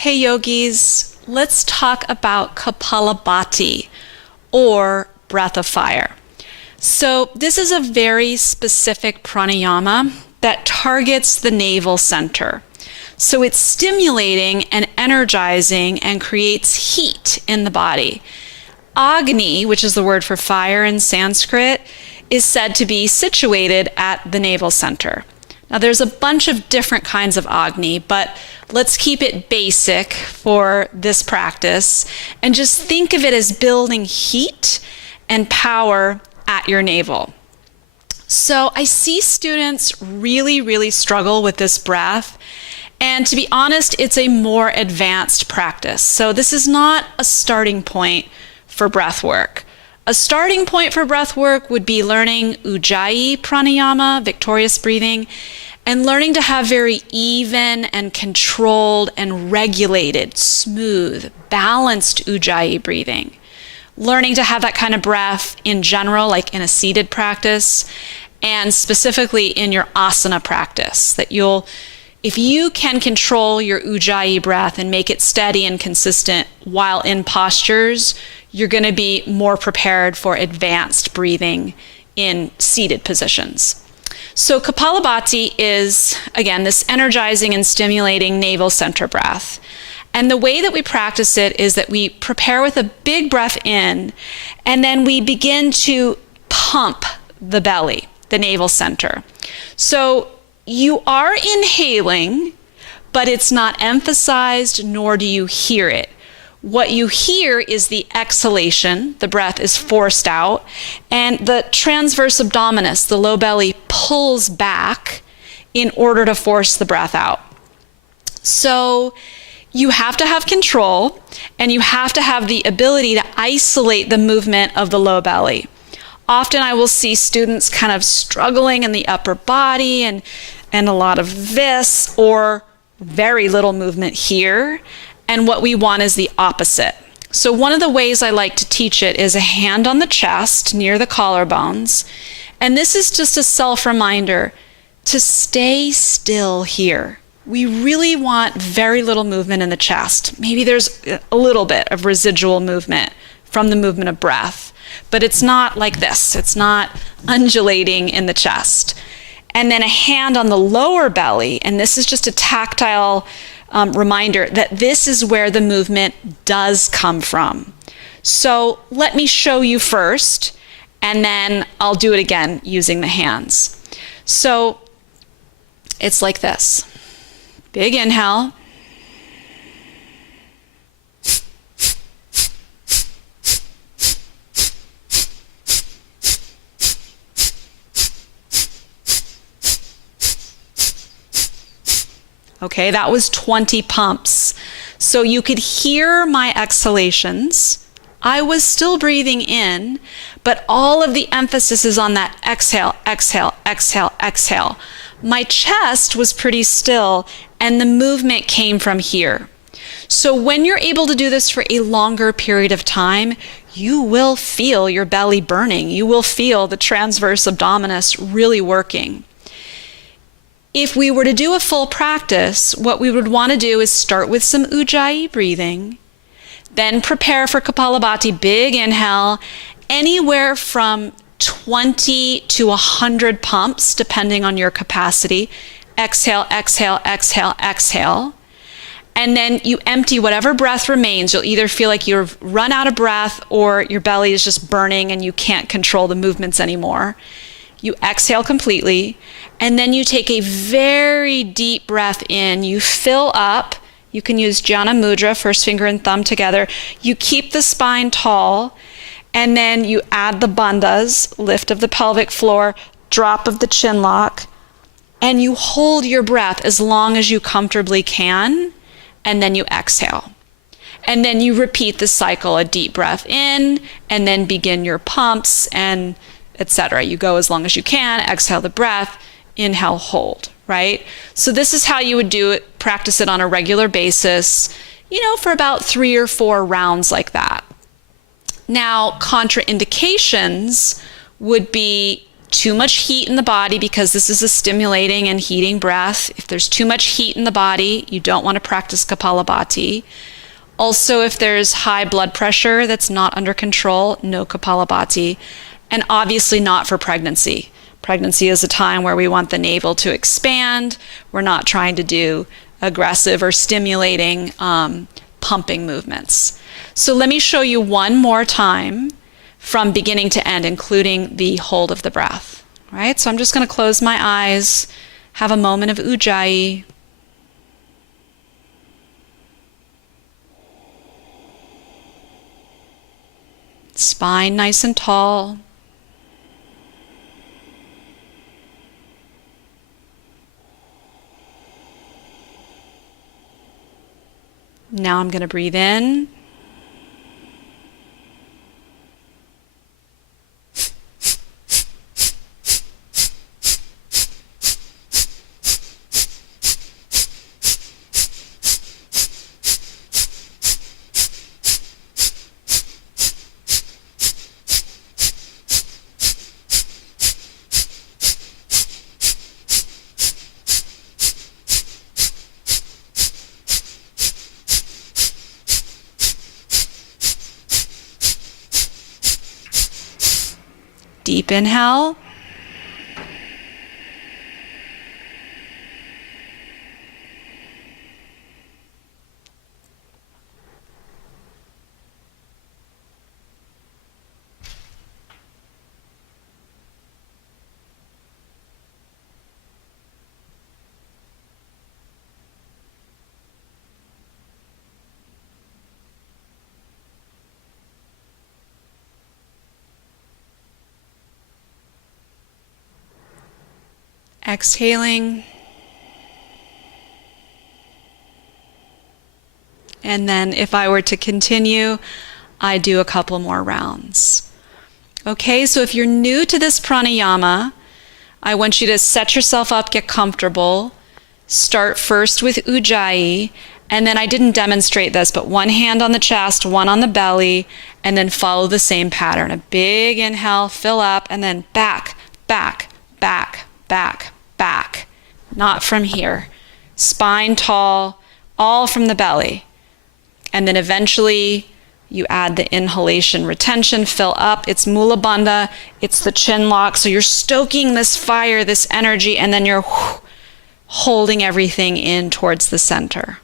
Hey yogis, let's talk about Kapalabhati, or breath of fire. So this is a very specific pranayama that targets the navel center. So it's stimulating and energizing and creates heat in the body. Agni, which is the word for fire in Sanskrit, is said to be situated at the navel center. Now there's a bunch of different kinds of Agni, but let's keep it basic for this practice and just think of it as building heat and power at your navel. So I see students really struggle with this breath. And to be honest, it's a more advanced practice. So this is not a starting point for breath work. A starting point for breath work would be learning Ujjayi pranayama, victorious breathing, and learning to have very even and controlled and regulated, smooth, balanced Ujjayi breathing. Learning to have that kind of breath in general, like in a seated practice, and specifically in your asana practice, that if you can control your Ujjayi breath and make it steady and consistent while in postures, you're going to be more prepared for advanced breathing in seated positions. So Kapalabhati is, again, this energizing and stimulating navel center breath. And the way that we practice it is that we prepare with a big breath in, and then we begin to pump the belly, the navel center. So you are inhaling, but it's not emphasized, nor do you hear it. What you hear is the exhalation, the breath is forced out, and the transverse abdominis, the low belly, pulls back in order to force the breath out. So you have to have control, and you have to have the ability to isolate the movement of the low belly. Often I will see students kind of struggling in the upper body and a lot of this, or very little movement here. And what we want is the opposite. So one of the ways I like to teach it is a hand on the chest near the collarbones. And this is just a self-reminder to stay still here. We really want very little movement in the chest. Maybe there's a little bit of residual movement from the movement of breath, but it's not like this. It's not undulating in the chest. And then a hand on the lower belly, and this is just a tactile reminder that this is where the movement does come from. So let me show you first, and then I'll do it again using the hands. So it's like this. Big inhale. Okay, that was 20 pumps. So you could hear my exhalations. I was still breathing in, but all of the emphasis is on that exhale, exhale, exhale, exhale. My chest was pretty still, and the movement came from here. So when you're able to do this for a longer period of time, you will feel your belly burning. You will feel the transverse abdominis really working. If we were to do a full practice, what we would want to do is start with some Ujjayi breathing, then prepare for Kapalabhati, big inhale, anywhere from 20 to 100 pumps, depending on your capacity. Exhale, exhale, exhale, exhale. And then you empty whatever breath remains. You'll either feel like you've run out of breath or your belly is just burning and you can't control the movements anymore. You exhale completely, and then you take a very deep breath in. You fill up. You can use Jnana Mudra, first finger and thumb together. You keep the spine tall, and then you add the bandhas, lift of the pelvic floor, drop of the chin lock, and you hold your breath as long as you comfortably can, and then you exhale. And then you repeat the cycle, a deep breath in, and then begin your pumps, and etc. You go as long as you can, exhale the breath, inhale, hold, right? So this is how you would do it, practice it on a regular basis, for about 3 or 4 rounds like that. Now, contraindications would be too much heat in the body, because this is a stimulating and heating breath. If there's too much heat in the body, you don't want to practice Kapalabhati. Also, if there's high blood pressure that's not under control, no Kapalabhati. And obviously not for pregnancy. Pregnancy is a time where we want the navel to expand. We're not trying to do aggressive or stimulating pumping movements. So let me show you one more time from beginning to end, including the hold of the breath. All right, so I'm just going to close my eyes, have a moment of ujjayi. Spine nice and tall. Now I'm going to breathe in. Deep inhale. Exhaling. And then if I were to continue, I do a couple more rounds. Okay, so if you're new to this pranayama, I want you to set yourself up, get comfortable. Start first with ujjayi, and then I didn't demonstrate this, but one hand on the chest, one on the belly, and then follow the same pattern. A big inhale, fill up, and then back, back, back, back, back. Not from here. Spine tall, all from the belly. And then eventually you add the inhalation, retention, fill up. It's Mula Bandha, it's the chin lock. So you're stoking this fire, this energy, and then you're holding everything in towards the center.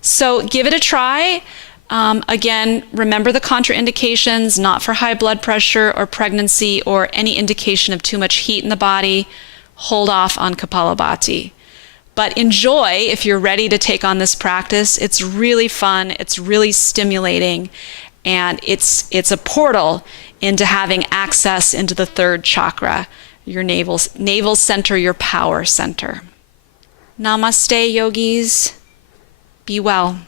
So give it a try. Again, remember the contraindications, not for high blood pressure or pregnancy or any indication of too much heat in the body. Hold off on Kapalabhati. But enjoy if you're ready to take on this practice. It's really fun, it's really stimulating, and it's a portal into having access into the third chakra, your navel center, your power center. Namaste, yogis. Be well.